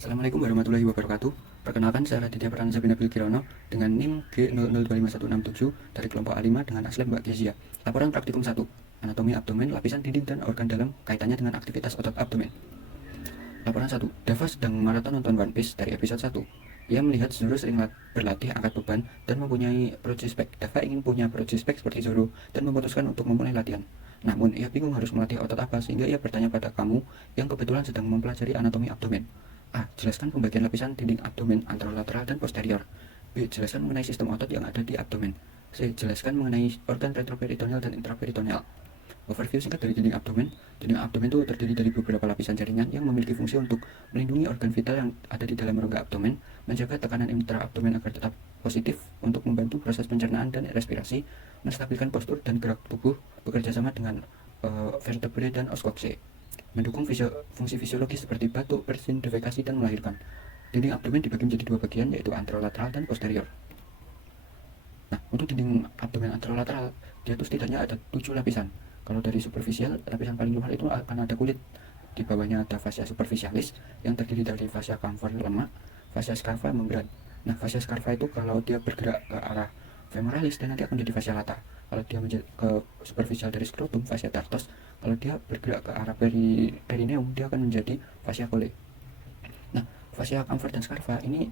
Assalamualaikum warahmatullahi wabarakatuh. Perkenalkan, saya Raditya Pranasa Binabil Kirono dengan NIM G00255167 dari kelompok A5 dengan aslep Mbak Kezia. Laporan praktikum 1, anatomi abdomen, lapisan dinding dan organ dalam, kaitannya dengan aktivitas otot abdomen. Laporan 1, Dava sedang maraton nonton One Piece dari episode 1. Ia melihat Zoro sering berlatih angkat beban dan mempunyai prospek. Dava ingin punya prospek seperti Zoro dan memutuskan untuk memulai latihan. Namun, ia bingung harus melatih otot apa sehingga ia bertanya pada kamu yang kebetulan sedang mempelajari anatomi abdomen. A. Jelaskan pembagian lapisan dinding abdomen anterolateral dan posterior. B. Jelaskan mengenai sistem otot yang ada di abdomen. C. Jelaskan mengenai organ retroperitoneal dan intraperitoneal. Overview singkat dari dinding abdomen. Dinding abdomen itu terdiri dari beberapa lapisan jaringan yang memiliki fungsi untuk melindungi organ vital yang ada di dalam rongga abdomen, menjaga tekanan intraabdomen agar tetap positif, untuk membantu proses pencernaan dan respirasi, menstabilkan postur dan gerak tubuh, bekerja sama dengan vertebrae dan oskopse, mendukung fungsi fisiologis seperti batuk, bersin, defekasi, dan melahirkan. Dinding abdomen dibagi menjadi dua bagian, yaitu anterolateral dan posterior. Nah, untuk dinding abdomen anterolateral, dia itu setidaknya ada 7 lapisan. Kalau dari superficial, lapisan paling luar itu akan ada kulit. Di bawahnya ada fascia superficialis yang terdiri dari fascia camfer lemak, fascia scapha membran. Nah, fascia scapha itu kalau dia bergerak ke arah femoralis, dan nanti akan menjadi fascia lata. Kalau dia ke superficial dari skrotum, fascia tartos. Kalau dia bergerak ke arah perineum, dia akan menjadi fascia cole. Nah, fascia camfer dan scapha ini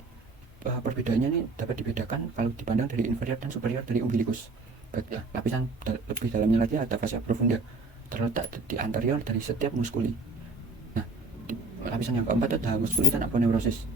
perbedaannya ini dapat dibedakan kalau dipandang dari inferior dan superior dari umbilicus. Lapisan lebih dalamnya lagi ada fascia profunda, terletak di anterior dari setiap muskuli. Nah, lapisan yang keempat ada muskuli dan aponeurosis.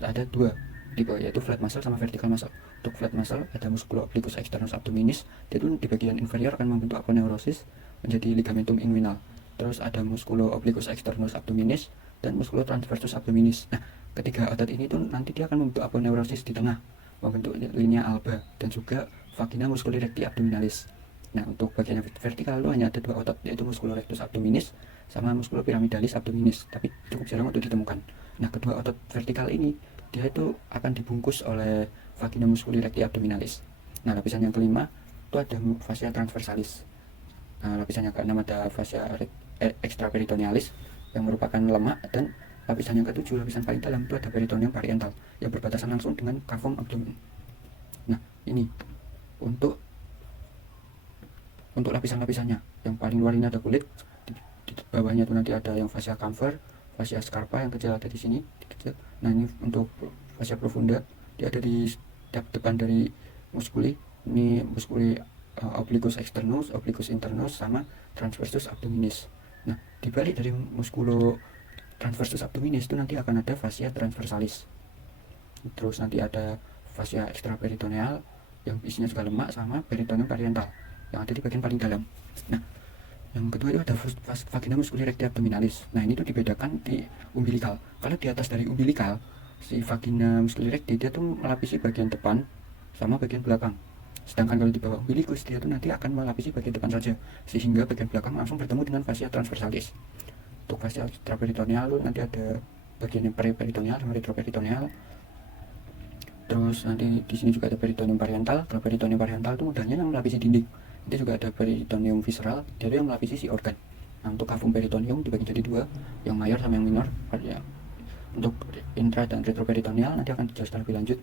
Ada dua tipe, yaitu flat muscle sama vertical muscle. Untuk flat muscle ada musculo obliquus externus abdominis, dia itu di bagian inferior akan membentuk aponeurosis menjadi ligamentum inguinal. Terus ada musculo obliquus externus abdominis dan musculo transversus abdominis. Nah, ketiga otot ini tuh nanti dia akan membentuk aponeurosis di tengah, membentuk linea alba, dan juga vagina musculi recti abdominalis. Nah, untuk bagian vertikal itu hanya ada dua otot, yaitu musculo rectus abdominis sama musculo pyramidalis abdominis, tapi cukup jarang untuk ditemukan. Nah, kedua otot vertikal ini dia itu akan dibungkus oleh vagina musculi recti abdominalis. Nah, lapisan yang kelima itu ada fascia transversalis. Nah, lapisan yang keenam ada fascia extraperitonealis yang merupakan lemak, dan lapisan yang ketujuh, lapisan paling dalam itu ada peritoneum pariental yang berbatasan langsung dengan cavum abdomen. Nah, ini untuk lapisan-lapisannya. Yang paling luar ini ada kulit, di bawahnya itu nanti ada yang fascia camfer, fascia scapha yang kecil ada di sini, kecil. Nah, ini untuk fascia profunda, dia ada di setiap depan dari muskuli. Ini muskuli obliquus externus, obliquus internus, sama transversus abdominis. Nah, di balik dari muskulo transversus abdominis itu nanti akan ada fascia transversalis. Terus nanti ada fascia extraperitoneal yang isinya juga lemak, sama peritoneum pariental yang ada di bagian paling dalam. Nah, yang kedua itu ada vagina musculi recti abdominalis. Nah, ini tuh dibedakan di umbilikal. Kalau di atas dari umbilikal, si vagina musculi recti dia tuh melapisi bagian depan sama bagian belakang. Sedangkan kalau di bawah umbilicus, dia tuh nanti akan melapisi bagian depan saja, sehingga bagian belakang langsung bertemu dengan fascia transversalis. Untuk fascia extraperitoneal nanti ada bagian yang periperitoneal sama retroperitoneal. Terus nanti di sini juga ada peritoneum pariental. Kalau peritoneum pariental itu modalnya yang melapisi dinding. Nanti juga ada peritoneum visceral, dia yang melapisi si organ. Nah, untuk cavum peritoneum dibagi jadi dua, yang mayor sama yang minor. Untuk intra dan retroperitoneal nanti akan dijelaskan lebih lanjut.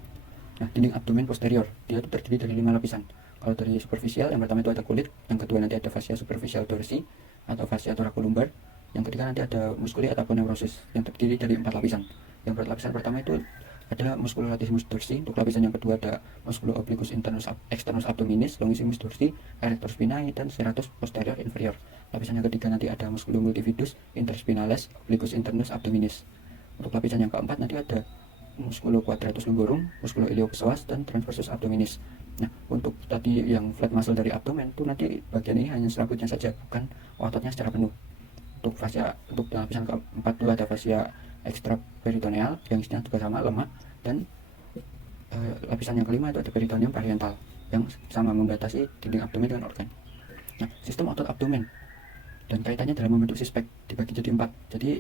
Nah, dinding abdomen posterior, dia itu terdiri dari 5 lapisan. Kalau dari superficial, yang pertama itu ada kulit, yang kedua nanti ada fascia superficial dorsi atau fascia thoracolumbar, yang ketiga nanti ada musculi atau aponeurosis yang terdiri dari 4 lapisan. Yang lapisan pertama itu ada musculo latissimus dorsi. Untuk lapisan yang kedua ada musculo obliquus internus externus abdominis, longissimus dorsi, erector spinae, dan serratus posterior inferior. Lapisan yang ketiga nanti ada musculo multifidus interspinales obliquus internus abdominis. Untuk lapisan yang keempat nanti ada musculo quadratus lumborum, musculo iliopsoas, dan transversus abdominis. Nah, untuk tadi yang flat muscle dari abdomen itu nanti bagian ini hanya serabutnya saja, bukan ototnya secara penuh. Untuk lapisan keempat itu ada fascia extraperitoneal yang isinya juga sama lemak, dan lapisan yang kelima itu ada peritoneum pariental yang sama membatasi dinding abdomen dengan organ. Nah, sistem otot abdomen dan kaitannya dalam membentuk sispek dibagi jadi 4. Jadi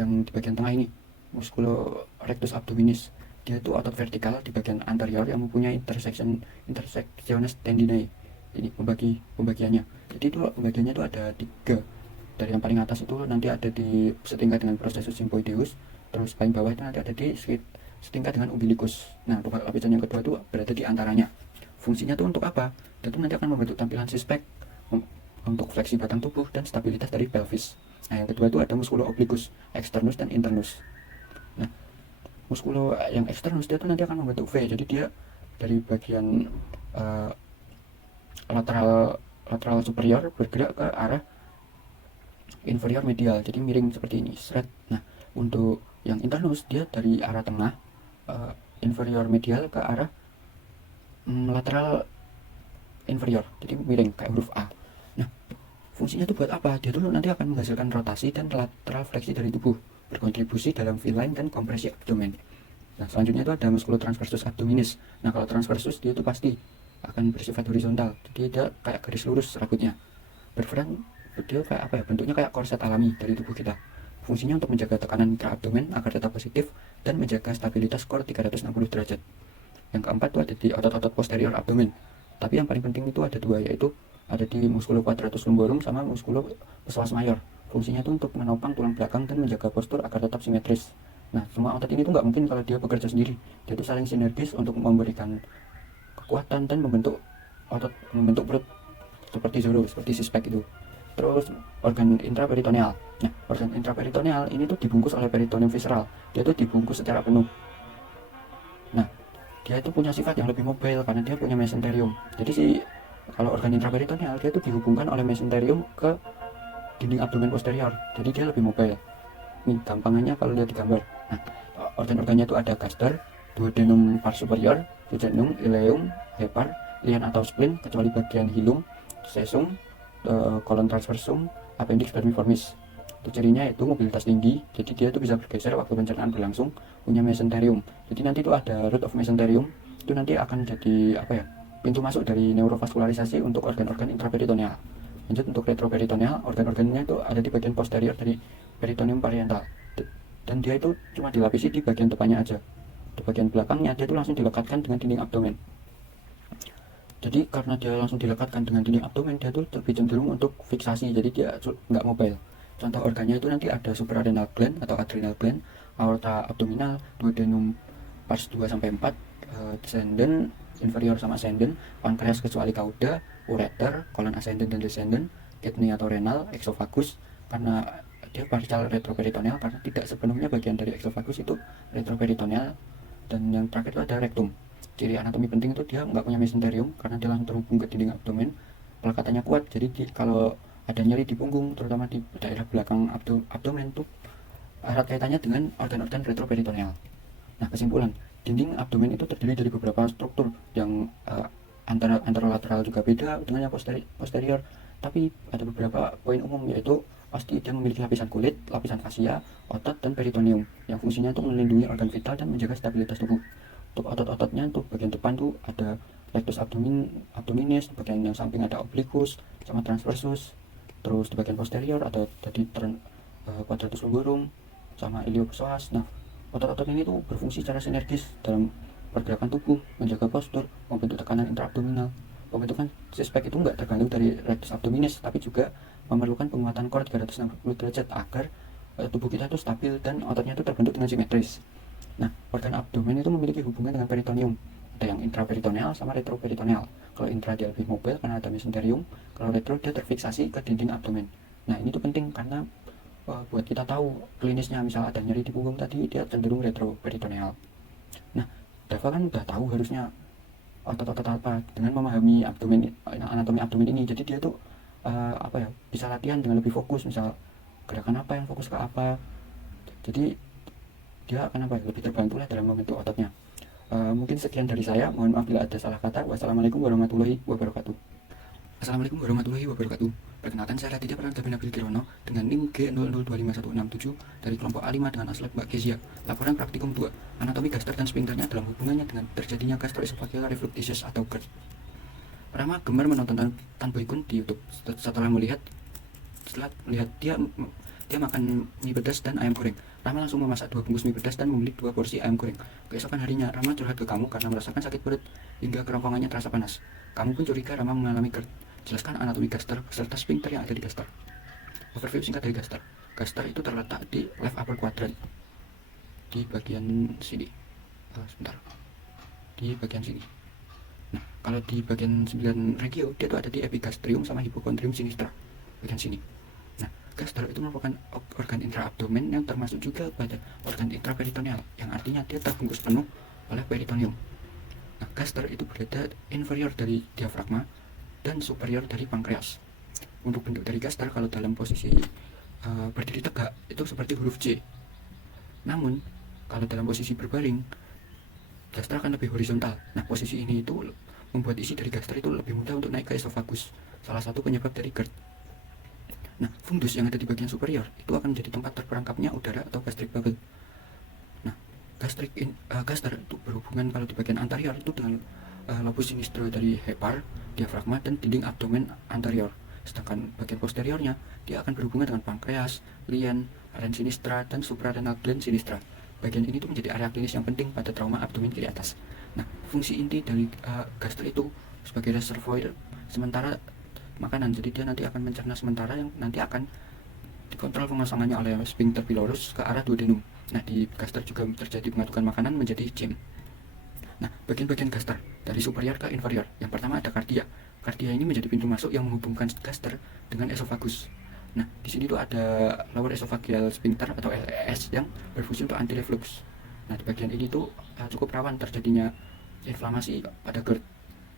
yang di bagian tengah ini musculo rectus abdominis, dia itu otot vertikal di bagian anterior yang mempunyai intersectiones tendinae. Ini pembagiannya. Jadi itu pembagiannya itu ada 3. Dari yang paling atas itu nanti ada di setingkat dengan processus symphoideus, Terus paling bawah itu nanti ada di setingkat dengan umbilikus. Nah, lapisan yang kedua itu berada di antaranya. Fungsinya tuh untuk apa? Dia tuh nanti akan membentuk tampilan sispek untuk fleksi batang tubuh dan stabilitas dari pelvis. Nah, yang kedua itu ada muskulo oblikus, externus dan internus. Nah, muskulo yang externus dia tuh nanti akan membentuk V. Jadi dia dari bagian lateral superior bergerak ke arah inferior medial, jadi miring seperti ini, seret. Nah, untuk yang internus dia dari arah tengah inferior medial ke arah lateral inferior, jadi miring kayak huruf A. Nah, fungsinya itu buat apa? Dia tuh nanti akan menghasilkan rotasi dan lateral fleksi dari tubuh, berkontribusi dalam V-line dan kompresi abdomen. Nah, selanjutnya itu ada muskulo transversus abdominis. Nah, kalau transversus dia itu pasti akan bersifat horizontal, jadi dia kayak garis lurus rambutnya. Berperan dia kayak apa ya? Bentuknya kayak korset alami dari tubuh kita. Fungsinya untuk menjaga tekanan intra-abdomen agar tetap positif dan menjaga stabilitas core 360 derajat. Yang keempat itu ada di otot-otot posterior abdomen. Tapi yang paling penting itu ada dua, yaitu ada di muskulo quadratus lumborum sama muskulo psoas major. Fungsinya itu untuk menopang tulang belakang dan menjaga postur agar tetap simetris. Nah, semua otot ini tuh nggak mungkin kalau dia bekerja sendiri. Dia tuh saling sinergis untuk memberikan kekuatan dan membentuk perut seperti Zoro, seperti sispek itu. Terus organ intraperitoneal. Nah, organ intraperitoneal ini tuh dibungkus oleh peritoneum visceral. Dia tuh dibungkus secara penuh. Nah, dia itu punya sifat yang lebih mobile karena dia punya mesenterium. Jadi kalau organ intraperitoneal dia tuh dihubungkan oleh mesenterium ke dinding abdomen posterior. Jadi dia lebih mobile. Nih gampangannya kalau lihat di gambar. Nah, organ-organnya itu ada gaster, duodenum pars superior, jejunum, ileum, hepar, lian atau spleen kecuali bagian hilum, cecum, colon transversum, appendix vermiformis. Itu cirinya itu mobilitas tinggi, jadi dia itu bisa bergeser waktu pencernaan berlangsung, punya mesenterium. Jadi nanti itu ada root of mesenterium, itu nanti akan jadi apa ya? Pintu masuk dari neurovaskularisasi untuk organ-organ intraperitoneal. Lanjut untuk retroperitoneal, organ-organnya itu ada di bagian posterior dari peritoneum pariental. Dan dia itu cuma dilapisi di bagian depannya aja. Di bagian belakangnya dia itu langsung dilekatkan dengan dinding abdomen. Jadi karena dia langsung dilekatkan dengan dinding abdomen, dia tuh lebih cenderung untuk fiksasi, jadi dia nggak mobile. Contoh organnya itu nanti ada suprarenal gland atau adrenal gland, aorta abdominal, duodenum pars 2-4, descendant, inferior sama ascendant, pankreas kecuali kauda, ureter, kolon ascendant dan descendant, kidney atau renal, esophagus. Karena dia partial retroperitoneal karena tidak sepenuhnya bagian dari esophagus itu retroperitoneal. Dan yang terakhir itu ada rektum. Ciri anatomi penting itu dia nggak punya mesenterium karena dia langsung terhubung ke dinding abdomen, pelekatannya kuat, jadi kalau ada nyeri di punggung terutama di daerah belakang abdomen tuh erat kaitannya dengan organ-organ retroperitoneal. Nah, kesimpulan, dinding abdomen itu terdiri dari beberapa struktur yang anterolateral juga beda dengan yang posterior, tapi ada beberapa poin umum, yaitu pasti dia memiliki lapisan kulit, lapisan fasia, otot, dan peritoneum yang fungsinya untuk melindungi organ vital dan menjaga stabilitas tubuh. Untuk otot-ototnya tuh bagian depan tuh ada rectus abdominis, di bagian yang samping ada obliquus sama transversus, terus di bagian posterior ada tadi quadratus lumborum sama iliopsoas. Nah, otot-otot ini tuh berfungsi secara sinergis dalam pergerakan tubuh, menjaga postur, membentuk tekanan intraabdominal. Pembentukan sispek itu nggak tergantung dari rectus abdominis, tapi juga memerlukan penguatan core 360 derajat agar tubuh kita itu stabil dan ototnya itu terbentuk dengan simetris. Nah, organ abdomen itu memiliki hubungan dengan peritoneum. Ada yang intraperitoneal sama retroperitoneal. Kalau intra dia lebih mobile karena ada mesenterium, kalau retro dia terfiksasi ke dinding abdomen. Nah, ini tuh penting karena buat kita tahu klinisnya, misal ada nyeri di punggung tadi, dia cenderung retroperitoneal. Nah, Dava kan udah tahu harusnya otot-otot apa dengan memahami anatomi abdomen ini. Jadi dia tuh apa ya, bisa latihan dengan lebih fokus, misal gerakan apa yang fokus ke apa. Jadi dia akan apa ya, lebih terbantu lah dalam membentuk ototnya. Mungkin sekian dari saya, mohon maaf bila ada salah kata. Wassalamualaikum warahmatullahi wabarakatuh. Assalamualaikum warahmatullahi wabarakatuh. Perkenalkan, saya Raditya Pranata Nabil Kirono dengan NIM G00251167 dari kelompok A5 dengan aslab Mbak Kezia. Laporan praktikum 2, anatomi gaster dan sphincternya dalam hubungannya dengan terjadinya gastroesophageal reflux disease atau GERD. Rama gemar menonton Tan Boykun di YouTube. Setelah melihat dia makan mie pedas dan ayam goreng. Rama langsung memasak 2 bungkus mie pedas dan membeli 2 porsi ayam goreng. Keesokan harinya, Rama curhat ke kamu karena merasakan sakit perut hingga kerongkongannya terasa panas. Kamu pun curiga Rama mengalami GERD. Jelaskan anatomi gaster beserta sphincter yang ada di gaster. Overview singkat dari gaster. Gaster itu terletak di left upper quadrant. di bagian sini. Sebentar, di bagian sini. Nah, kalau di bagian 9 regio, dia tuh ada di epigastrium sama hypochondrium sinistra, bagian sini. Nah, gaster itu merupakan organ intraabdomen yang termasuk juga pada organ intraperitoneal, yang artinya dia terbungkus penuh oleh peritoneum. Nah, gaster itu berada inferior dari diafragma dan superior dari pankreas. Untuk bentuk dari gaster kalau dalam posisi berdiri tegak itu seperti huruf C. Namun, kalau dalam posisi berbaring, gaster akan lebih horizontal. Nah, posisi ini itu membuat isi dari gaster itu lebih mudah untuk naik ke esofagus, salah satu penyebab dari GERD. Nah, fundus yang ada di bagian superior itu akan menjadi tempat terperangkapnya udara atau gastric bubble. Nah, gaster itu berhubungan kalau di bagian anterior itu dengan lobus sinistro dari hepar, diafragma, dan dinding abdomen anterior. Sedangkan bagian posteriornya dia akan berhubungan dengan pankreas, lien, aren sinistra, dan suprarenal gland sinistra. Bagian ini tuh menjadi area klinis yang penting pada trauma abdomen kiri atas. Nah, fungsi inti dari gaster itu sebagai reservoir sementara makanan, jadi dia nanti akan mencerna sementara yang nanti akan dikontrol pengosongannya oleh sphincter pylorus ke arah duodenum. Nah, di gaster juga terjadi pengatukan makanan menjadi chem. Nah, bagian-bagian gaster dari superior ke inferior. Yang pertama ada kardia. Kardia ini menjadi pintu masuk yang menghubungkan gaster dengan esofagus. Nah, di sini tuh ada lower esophageal sphincter atau LES yang berfungsi untuk anti reflux. Nah, di bagian ini tuh cukup rawan terjadinya inflamasi pada GERD.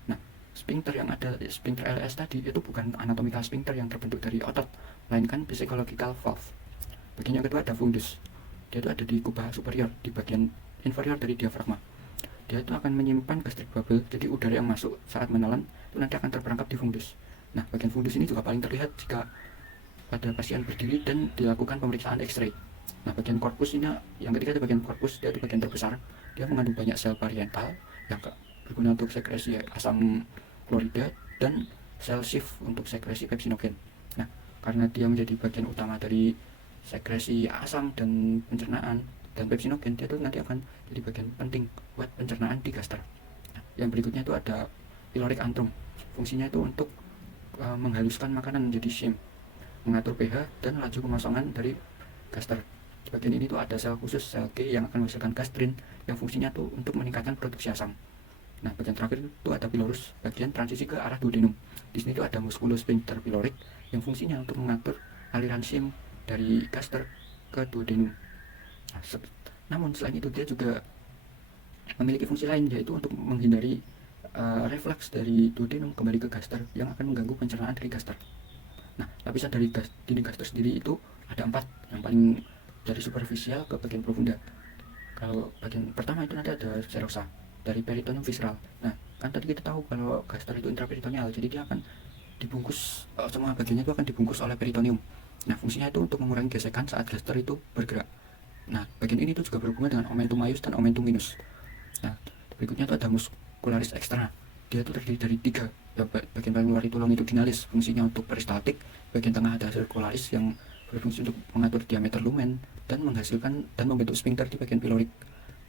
Nah, sphincter yang ada sphincter LES tadi itu bukan anatomical sphincter yang terbentuk dari otot, melainkan physiological valve. Bagian yang kedua ada fundus. Dia itu ada di kubah superior, di bagian inferior dari diafragma. Dia itu akan menyimpan gastric bubble, jadi udara yang masuk saat menelan itu nanti akan terperangkap di fundus. Nah, bagian fundus ini juga paling terlihat jika pada pasien berdiri dan dilakukan pemeriksaan X-ray. Nah, bagian korpus ini, yang ketiga ada bagian korpus, dia itu bagian terbesar. Dia mengandung banyak sel parietal yang berguna untuk sekresi asam klorida dan sel shift untuk sekresi pepsinogen. Nah, karena dia menjadi bagian utama dari sekresi asam dan pencernaan dan pepsinogen, dia itu nanti akan jadi bagian penting buat pencernaan di gaster. Nah, yang berikutnya itu ada pyloric antrum. Fungsinya itu untuk menghaluskan makanan menjadi shem, mengatur pH dan laju pengosongan dari gaster. Di bagian ini tuh ada sel khusus, sel G yang akan menghasilkan gastrin yang fungsinya tuh untuk meningkatkan produksi asam. Nah, bagian terakhir itu ada pylorus, bagian transisi ke arah duodenum. Di sini tuh ada musculosphincter pyloric yang fungsinya untuk mengatur aliran shem dari gaster ke duodenum. Nah, namun selain itu dia juga memiliki fungsi lain, yaitu untuk menghindari refleks dari duodenum kembali ke gaster yang akan mengganggu pencernaan dari gaster. Nah, lapisan dari dinding gaster sendiri itu ada 4, yang paling dari superficial ke bagian profunda. Kalau bagian pertama itu nanti ada serosa dari peritoneum visceral. Nah, kan tadi kita tahu kalau gaster itu intraperitoneal, jadi dia akan dibungkus, semua bagiannya itu akan dibungkus oleh peritoneum. Nah, fungsinya itu untuk mengurangi gesekan saat gaster itu bergerak. Nah, bagian ini tuh juga berhubungan dengan omentum maius dan omentum minus. Nah, berikutnya itu ada muscularis externa. Dia itu terdiri dari 3. Bagian paling luar itu longitudinalis, fungsinya untuk peristaltik. Bagian tengah ada circularis yang berfungsi untuk mengatur diameter lumen dan menghasilkan dan membentuk sphincter di bagian pilorik.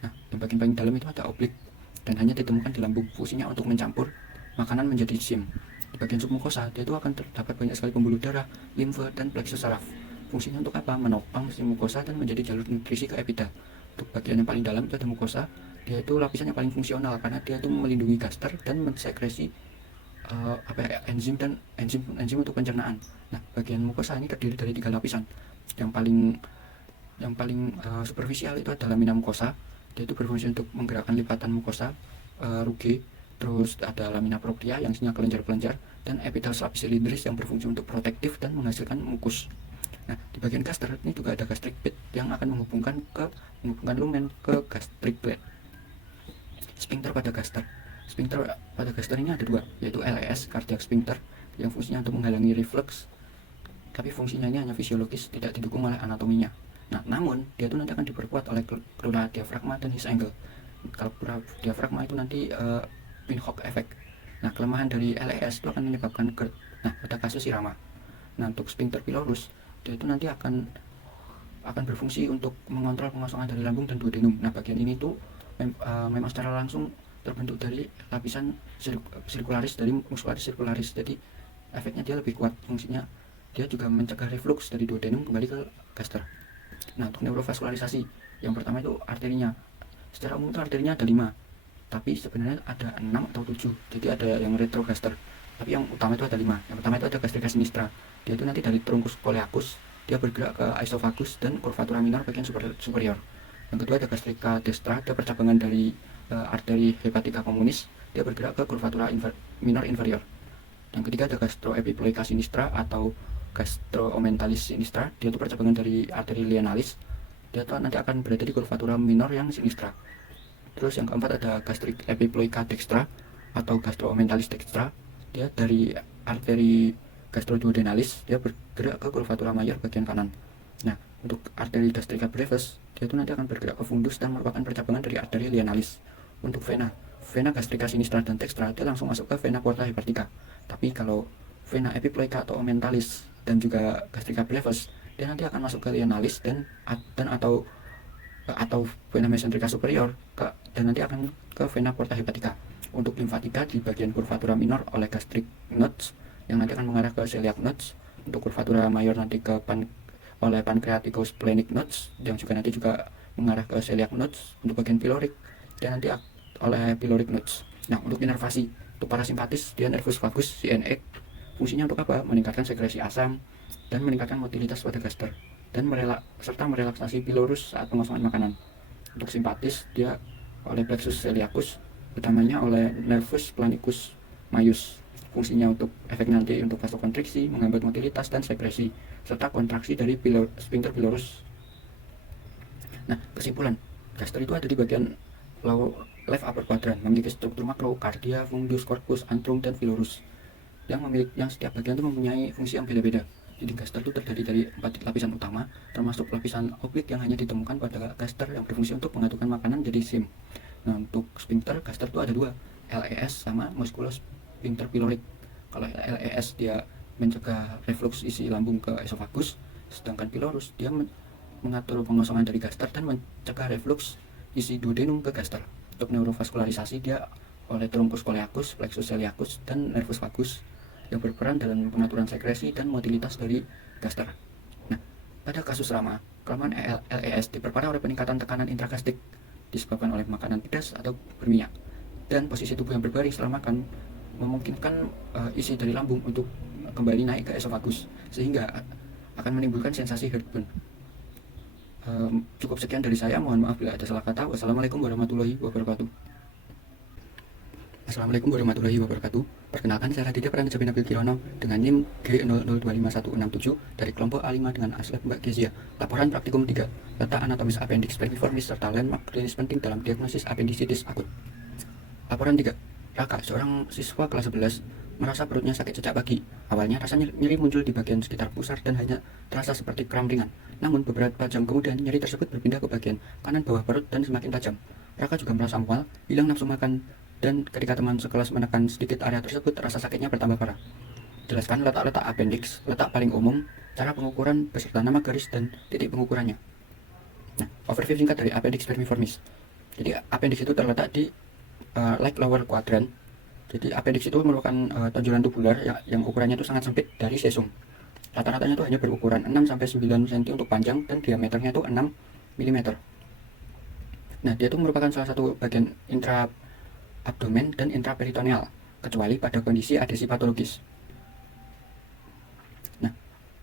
Nah, yang bagian paling dalam itu ada oblik dan hanya ditemukan di lambung. Fungsinya untuk mencampur makanan menjadi shem. Di bagian submukosa, dia itu akan terdapat banyak sekali pembuluh darah, limfe, dan plexus saraf. Fungsinya untuk apa? Menopang si mukosa dan menjadi jalur nutrisi ke epidel. Untuk bagian yang paling dalam itu ada mukosa. Dia itu lapisan yang paling fungsional karena dia itu melindungi gaster dan mensekresi enzim untuk pencernaan. Nah, bagian mukosa ini terdiri dari 3 lapisan. Yang paling superficial itu ada lamina mukosa. Dia itu berfungsi untuk menggerakkan lipatan mukosa, ruge. Terus ada lamina propria yang isinya kelenjar-kelenjar, dan epitel silindris yang berfungsi untuk protektif dan menghasilkan mukus. Nah, di bagian gaster ini juga ada gastric pit yang akan menghubungkan lumen ke gastric plate. Sphincter pada gaster. Sphincter pada gaster ini ada 2, yaitu LES, cardiac sphincter, yang fungsinya untuk menghalangi reflux, tapi fungsinya ini hanya fisiologis, tidak didukung oleh anatominya. Nah, namun dia itu nanti akan diperkuat oleh pleura diafragma dan his angle. Kalau pleura diafragma itu nanti pinhook effect. Nah, kelemahan dari LES itu akan menyebabkan GERD. Nah, pada kasus irama. Nah, untuk sphincter pylorus, dia itu nanti akan berfungsi untuk mengontrol pengosongan dari lambung dan duodenum. Nah, bagian ini tuh memang secara langsung terbentuk dari lapisan sirkularis, dari muscularis sirkularis. Jadi efeknya dia lebih kuat. Fungsinya dia juga mencegah reflux dari duodenum kembali ke gaster. Nah, untuk neurovaskularisasi, Yang pertama itu arterinya. Secara umum itu arterinya ada 5, tapi sebenarnya ada 6 atau 7. Jadi ada yang retrogaster, tapi yang utama itu ada 5. Yang pertama itu ada gastrika sinistra. Dia itu nanti dari trunkus coleacus, dia bergerak ke esophagus dan curvatura minor bagian superior. Yang kedua ada gastrika destra, dia percabangan dari arteri hepatica communis, dia bergerak ke curvatura minor inferior. Yang ketiga ada gastroepiploica sinistra atau gastroomenthalis sinistra, dia itu percabangan dari arteri lienalis, dia tuh nanti akan berada di curvatura minor yang sinistra. Terus yang keempat ada gastric epiploica dextra atau gastroomenthalis dextra, dia dari arteri gastroduodenalis, dia bergerak ke curvatura mayor bagian kanan. Nah, untuk arteri gastrica brevis, dia itu nanti akan bergerak ke fundus dan merupakan percabangan dari arteri lienalis. Untuk vena gastrika sinistra dan dextra, dia langsung masuk ke vena porta hepatica. Tapi kalau vena epiploica atau omenthalis dan juga gastrika brevis, dia nanti akan masuk ke lienalis dan atau vena mesenterica superior dan nanti akan ke vena porta hepatica. Untuk limfatika di bagian curvatura minor oleh gastric nodes yang nanti akan mengarah ke celiac nodes. Untuk curvatura mayor nanti ke oleh pancreaticosplenic nodes yang juga nanti mengarah ke celiac nodes. Untuk bagian pilorik dan nanti oleh pyloric nodes. Nah, untuk inervasi, untuk parasimpatis dia nervus vagus CNX. Fungsinya untuk apa? Meningkatkan sekresi asam dan meningkatkan motilitas pada gaster dan serta merelaksasi pilorus saat pengosongan makanan. Untuk simpatis dia oleh plexus celiacus, utamanya oleh nervus planicus maius. Fungsinya untuk efeknya nanti untuk vasokonstriksi, menghambat motilitas dan sekresi serta kontraksi dari sphincter pilorus. Nah, kesimpulan, gaster itu ada di bagian left upper quadrant, memiliki struktur makro, kardia, fundus, corpus, antrum, dan pilorus yang setiap bagian itu mempunyai fungsi yang beda-beda. Jadi gaster itu terdiri dari 4 lapisan utama, termasuk lapisan oblik yang hanya ditemukan pada gaster yang berfungsi untuk mengadukkan makanan jadi SIM. Nah, untuk sphincter gaster itu ada 2, LES sama musculosphincter pyloric. Kalau LES dia mencegah reflux isi lambung ke esophagus, sedangkan pylorus dia mengatur pengosongan dari gaster dan mencegah reflux isi duodenum ke gaster. Untuk neurovaskularisasi dia oleh trunkus coleacus, plexus celiacus, dan nervus vagus yang berperan dalam pengaturan sekresi dan motilitas dari gaster. Nah, pada kasus Rama, kelemahan LES diperparah oleh peningkatan tekanan intragastrik disebabkan oleh makanan pedas atau berminyak, dan posisi tubuh yang berbaring setelah makan memungkinkan isi dari lambung untuk kembali naik ke esophagus sehingga akan menimbulkan sensasi heartburn. Cukup sekian dari saya, mohon maaf bila ada salah kata. Wassalamualaikum warahmatullahi wabarakatuh. Assalamualaikum warahmatullahi wabarakatuh. Perkenalkan, saya Raditya Pranata Nabil Kirono dengan NIM G00255167 dari kelompok A5 dengan aslep Mbak Kezia. Laporan praktikum 3, letak anatomis appendix spleniformis serta landmark klinis penting dalam diagnosis appendicitis akut. Laporan 3, Raka, seorang siswa kelas 11, merasa perutnya sakit sejak pagi. Awalnya rasa nyeri muncul di bagian sekitar pusar dan hanya terasa seperti kram ringan. Namun beberapa jam kemudian nyeri tersebut berpindah ke bagian kanan bawah perut dan semakin tajam. Raka juga merasa mual, hilang nafsu makan, dan ketika teman sekelas menekan sedikit area tersebut, rasa sakitnya bertambah parah. Jelaskan letak-letak appendix, letak paling umum, cara pengukuran beserta nama garis dan titik pengukurannya. Nah, overview singkat dari appendix vermiformis. Jadi appendix itu terletak di like lower quadrant. Jadi appendix itu merupakan tonjolan tubular yang ukurannya itu sangat sempit dari sesum. Rata-ratanya itu hanya berukuran 6-9 cm untuk panjang dan diameternya itu 6 mm. Nah, dia itu merupakan salah satu bagian intra abdomen dan intraperitoneal, kecuali pada kondisi adesi patologis. Nah,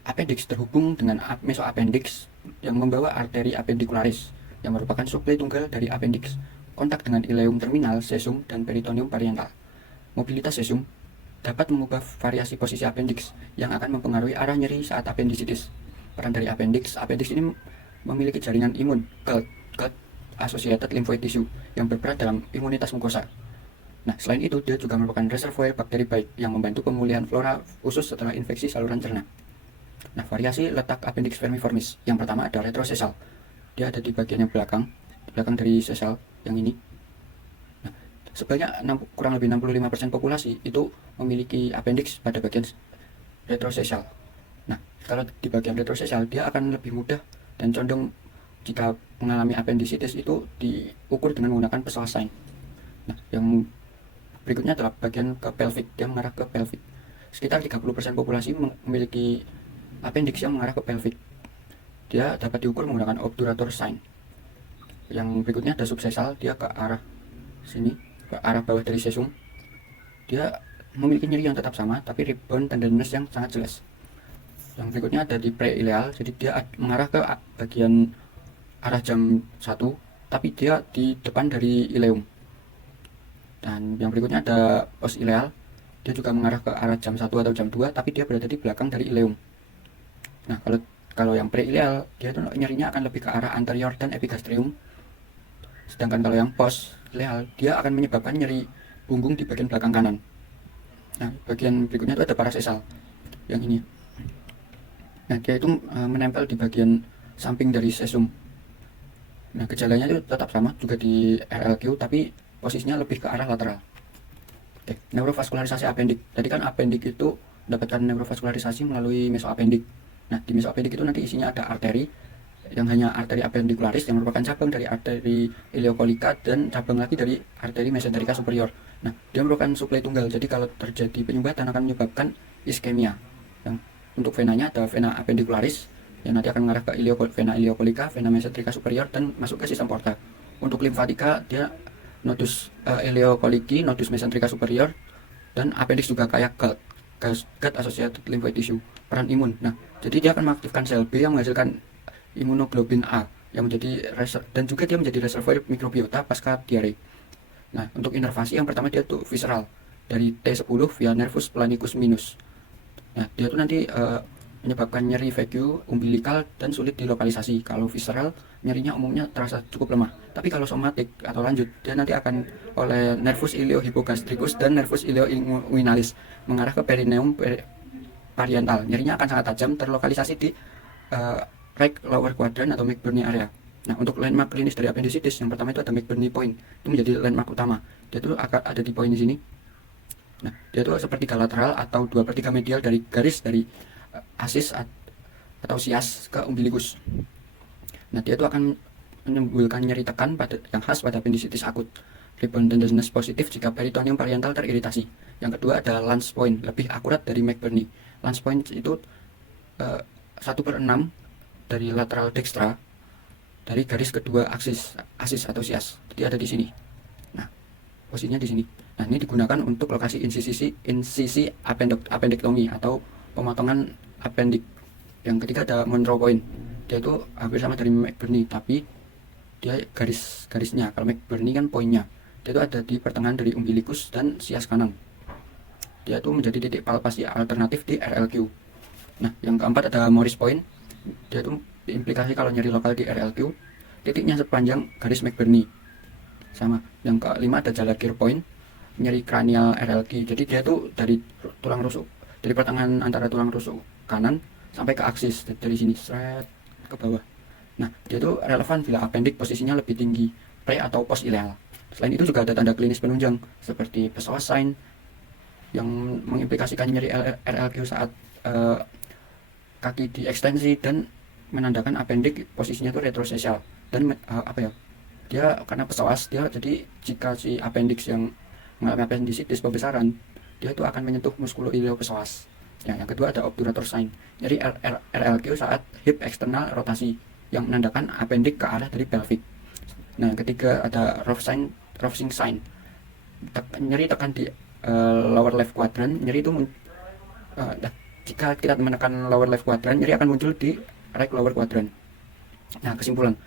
appendix terhubung dengan mesoappendix yang membawa arteri appendicularis, yang merupakan suplai tunggal dari appendix, kontak dengan ileum terminal, sesum, dan peritoneum pariental. Mobilitas sesum dapat mengubah variasi posisi appendix yang akan mempengaruhi arah nyeri saat appendicitis. Peran dari appendix ini memiliki jaringan imun, gut associated lymphoid tissue, yang berperan dalam imunitas mukosa. Nah, selain itu, dia juga merupakan reservoir bakteri baik yang membantu pemulihan flora usus setelah infeksi saluran cerna. Nah, variasi letak appendix vermiformis. Yang pertama ada retrosesal. Dia ada di bagian yang belakang dari sesal yang ini. Nah, sebanyak kurang lebih 65% populasi itu memiliki appendix pada bagian retrosesal. Nah, kalau di bagian retrosesal dia akan lebih mudah dan condong jika mengalami appendicitis itu diukur dengan menggunakan pesawat sign. Nah, yang berikutnya adalah bagian ke pelvic, dia mengarah ke pelvic. Sekitar 30% populasi memiliki appendix yang mengarah ke pelvic. Dia dapat diukur menggunakan obturator sign. Yang berikutnya ada subsesal, dia ke arah sini, ke arah bawah dari sesum. Dia memiliki nyeri yang tetap sama, tapi rebound tenderness yang sangat jelas. Yang berikutnya ada di preileal, jadi dia mengarah ke bagian arah jam 1, tapi dia di depan dari ileum. Dan yang berikutnya ada postileal, dia juga mengarah ke arah jam 1 atau jam 2, tapi dia berada di belakang dari ileum. Nah, kalau yang preileal, dia itu nyerinya akan lebih ke arah anterior dan epigastrium. Sedangkan kalau yang postileal, dia akan menyebabkan nyeri punggung di bagian belakang kanan. Nah, bagian berikutnya itu ada parasesal, yang ini. Nah, dia itu menempel di bagian samping dari sesum. Nah, gejalanya itu tetap sama, juga di RLQ, tapi posisinya lebih ke arah lateral. Oke, neurovaskularisasi apendik. Tadi kan apendik itu mendapatkan neurovaskularisasi melalui mesoapendik. Nah, di mesoapendik itu nanti isinya ada arteri, yang hanya arteri apendikularis yang merupakan cabang dari arteri ileokolika dan cabang lagi dari arteri mesenterika superior. Nah, dia merupakan suplai tunggal. Jadi kalau terjadi penyumbatan akan menyebabkan iskemia. Yang untuk venanya ada vena apendikularis yang nanti akan mengarah ke vena ileokolika, vena mesenterika superior dan masuk ke sistem porta. Untuk limfatika dia nodus ileokoliki, nodus mesenterika superior, dan appendix juga kayak gut associated lymphoid tissue. Peran imun. Nah, jadi dia akan mengaktifkan sel B yang menghasilkan imunoglobulin A yang menjadi dan juga dia menjadi reservoir mikrobiota pasca diare. Nah, untuk inervasi yang pertama dia tuh visceral dari T10 via nervus planicus minus. Nah, dia tuh nanti menyebabkan nyeri vague, umbilikal, dan sulit dilokalisasi. Kalau visceral, nyerinya umumnya terasa cukup lemah. Tapi kalau somatik atau lanjut, dia nanti akan oleh nervus iliohypogastricus dan nervus ilioinguinalis mengarah ke perineum pariental. Nyerinya akan sangat tajam, terlokalisasi di right lower quadrant atau McBurney area. Nah, untuk landmark klinis dari appendicitis, yang pertama itu ada McBurney point. Itu menjadi landmark utama. Dia itu akan ada di poin di sini. Nah, dia itu sepertiga lateral atau 2/3 medial dari garis dari asis atau sias ke umbilikus. Nah, dia itu akan menimbulkan nyeri tekan yang khas pada appendicitis akut. Rebound tenderness positif jika peritoneum pariental teriritasi. Yang kedua ada Lance point, lebih akurat dari McBurney. Lance point itu 1/6 dari lateral dextra dari garis kedua asis atau sias. Jadi ada di sini. Nah, posisinya di sini. Nah, ini digunakan untuk lokasi insisi appendektomi atau pemotongan appendik. Yang ketiga ada Monroe point. Dia itu hampir sama dari McBurney, tapi dia garisnya. Kalau McBurney kan poinnya. Dia itu ada di pertengahan dari umbilikus dan sias kanan. Dia itu menjadi titik palpasi alternatif di RLQ. Nah, yang keempat ada Morris point. Dia itu implikasi kalau nyeri lokal di RLQ, titiknya sepanjang garis McBurney. Sama. Yang kelima ada Jalagier point, nyeri kranial RLQ. Jadi dia itu dari tulang rusuk, dari pertengahan antara tulang rusuk kanan sampai ke aksis, dari sini seret ke bawah. Nah, dia itu relevan bila appendik posisinya lebih tinggi, pre atau post ileal. Selain itu juga ada tanda klinis penunjang seperti Pessoa sign yang mengimplikasikan nyeri RLQ saat kaki diekstensi dan menandakan appendik posisinya itu retrosesial dan dia karena psoas, dia jadi jika si appendix yang mengalami appendicitis pembesaran, dia itu akan menyentuh muskuloileopsoas. Yang kedua ada obturator sign, nyeri RLQ saat hip eksternal rotasi yang menandakan appendik ke arah dari pelvic. Nah, yang ketiga ada Rovsing sign, nyeri tekan di lower left quadrant. Nyeri itu jika kita menekan lower left quadrant, nyeri akan muncul di right lower quadrant. Nah, kesimpulan,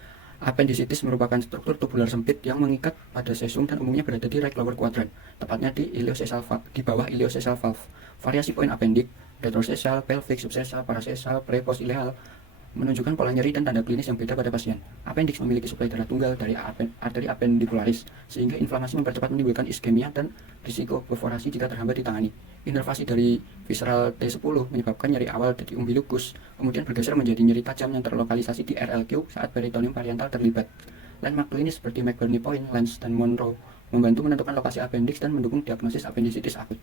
appendicitis merupakan struktur tubular sempit yang mengikat pada sesum dan umumnya berada di right lower quadrant, tepatnya di ileosesal di bawah ileosesal valve. Variasi poin appendik, retrosesal, pelvic, subsesal, parasesal, pre, post ileal menunjukkan pola nyeri dan tanda klinis yang beda pada pasien. Appendix memiliki suplai darah tunggal dari arteri appendikularis, sehingga inflamasi mempercepat menimbulkan iskemia dan risiko perforasi jika terhambat ditangani. Inervasi dari visceral T10 menyebabkan nyeri awal di umbilikus, kemudian bergeser menjadi nyeri tajam yang terlokalisasi di RLQ saat peritoneum pariental terlibat. Landmark klinis seperti McBurney point, Lance, dan Monroe membantu menentukan lokasi appendix dan mendukung diagnosis appendicitis akut.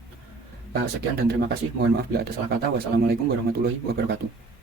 Sekian dan terima kasih. Mohon maaf bila ada salah kata. Wassalamualaikum warahmatullahi wabarakatuh.